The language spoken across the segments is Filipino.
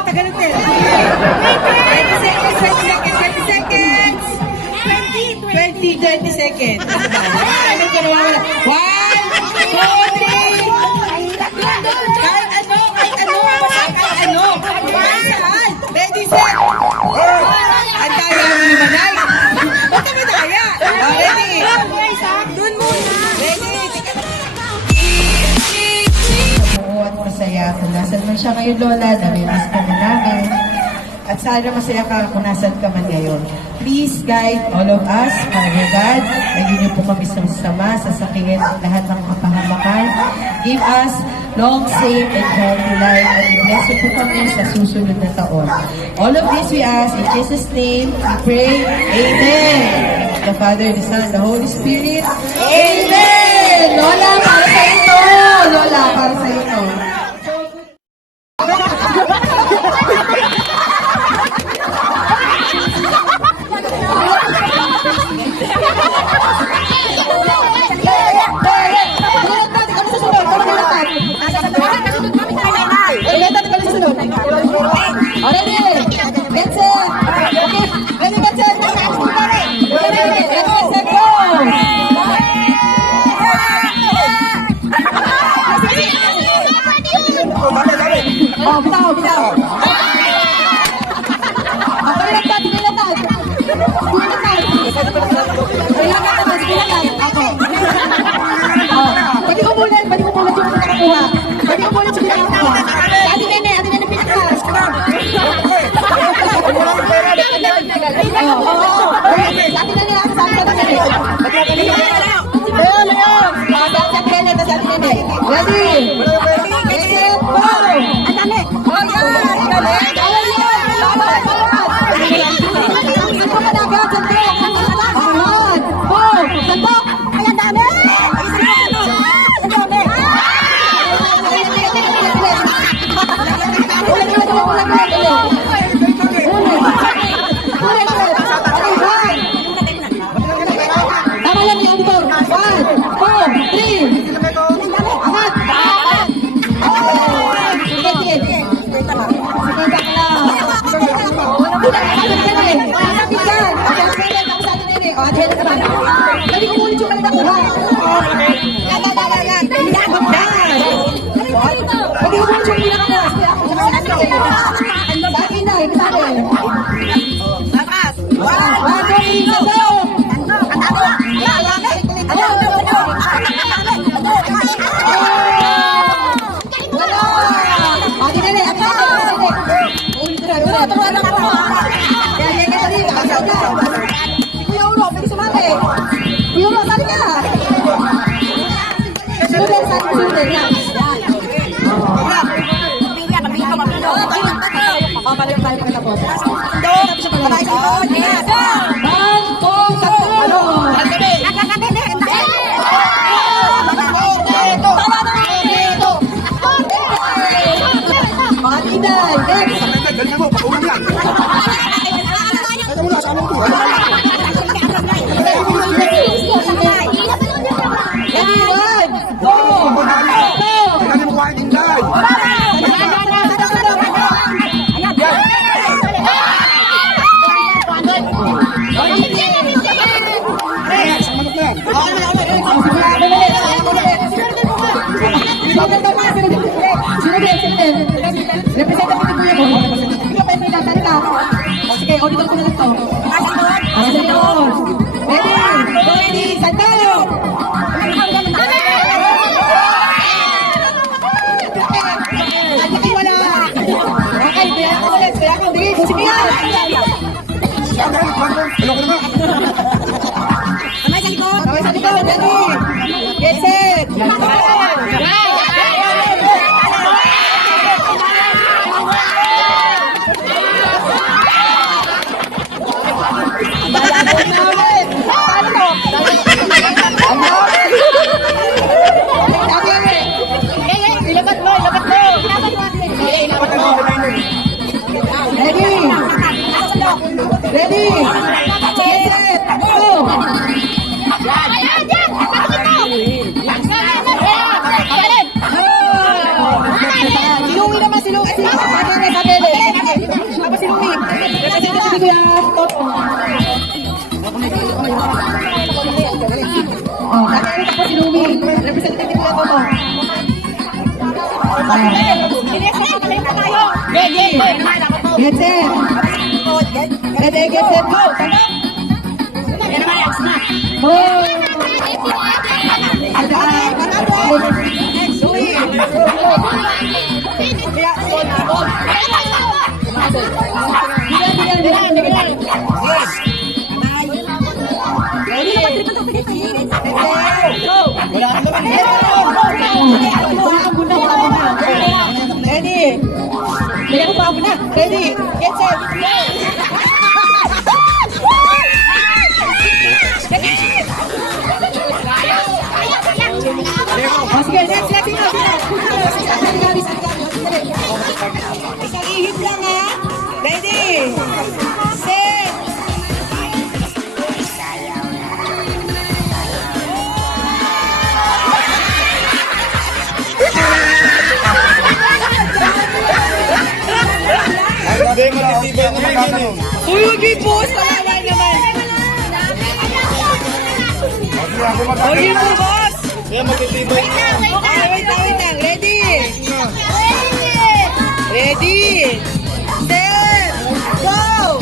Tagal natin. 20 seconds, 20 seconds, 20 seconds. Ano ka naman? 1, 2, 3. Kahit ano. Saan? Ready, set. Ang kaya mo ni Manay. Ba't kami daya? Ready? Doon muna. Ready? Oo, at masaya kung nasan man siya ngayon, Lola. Namilis ka na namin. At sana masaya ka kung nasan ka man ngayon. Please guide all of us, Father God. Lagi niyo po kami sama sa sakit at lahat ng kapahamakan. Give us long, safe, and healthy life. At i-bless po kami sa susunod na taon. All of this we ask in Jesus' name. We pray. Amen. The Father, the Son, the Holy Spirit. Amen! Lola, para sa ito! Lola, para sa ito. Bitaw. Ako rin natin, binatag. Ako. Pwede ko muna yung nakakuha. Pwede ko muna yung nakakuha. Ate Nene pinakas. Ate Nene, ako saan ka na Nene? Ready? Sinuwi naman, sinuwi. Sinuwi naman, Get set. Ready, get set, go. Go. Ready? Ready? Get set. Oh, sige, next. Isang ihip lang ha. Ready? Set. Hindi, matitibay naman namin. Uy, huwag yung boss. Wala naman. Huwag yung boss. Kaya matitibay na. Okay, wait lang. Ready? Ready? Set. Go!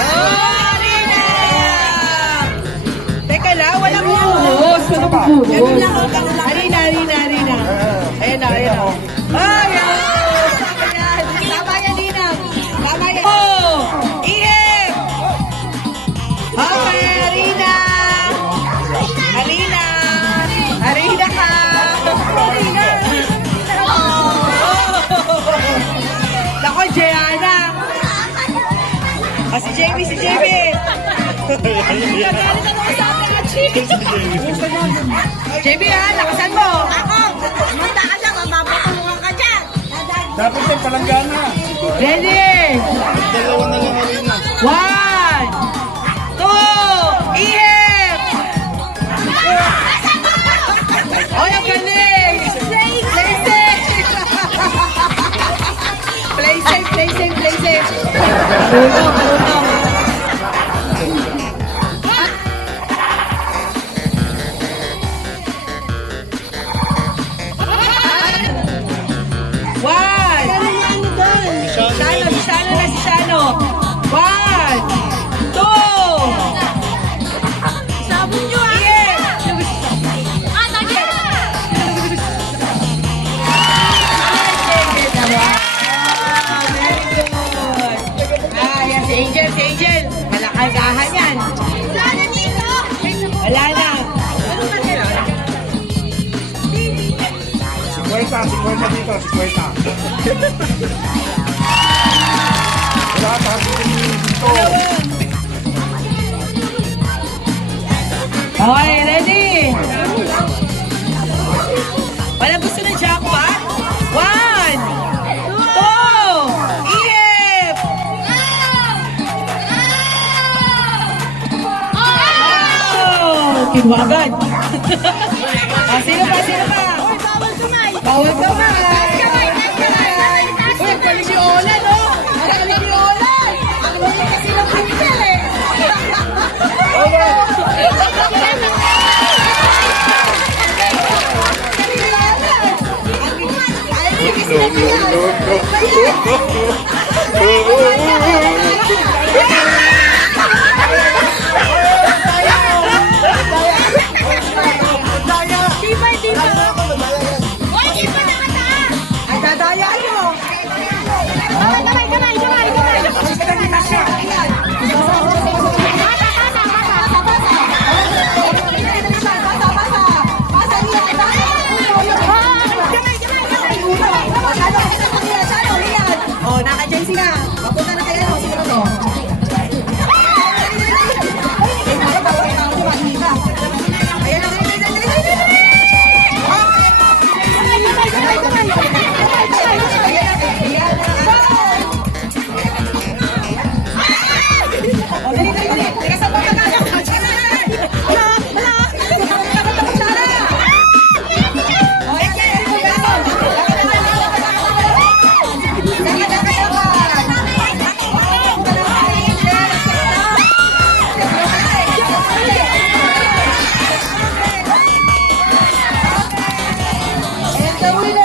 Oh, Rina! Teka lang, walang buhos. Walang buhos. Arina. Ayan na. Ayan! Tama yan, Rina. Tama yan. Oh! Ihip! Okay, Arina ka! Nako, Jeana! Si JB! JB ha, lakasan mo! Dapat yung palanggana. Ready? Dalawa na lang rin na. 1, 2, ihip! Ay, ang galing! Play safe! Marunong! Sano. 1, 2. Sabon nyo ah! Yan si Angel. Malakagahan yan. Wala na. Si Kwenta dito, si Kwenta. Wala, tapos dito. Okay, ready? Wala gusto ng jackpot? 1, 2, ihip! Oh, kinuwagan. Sino pa? Bawal kamay! Uy, galing ni Ola, no? Galing ni Ola! Ang galing kasi ng pinsel, eh! Ay, dadaya nyo! Oh, naka-Jensi na. Papunta na kayo. Sino to? The winner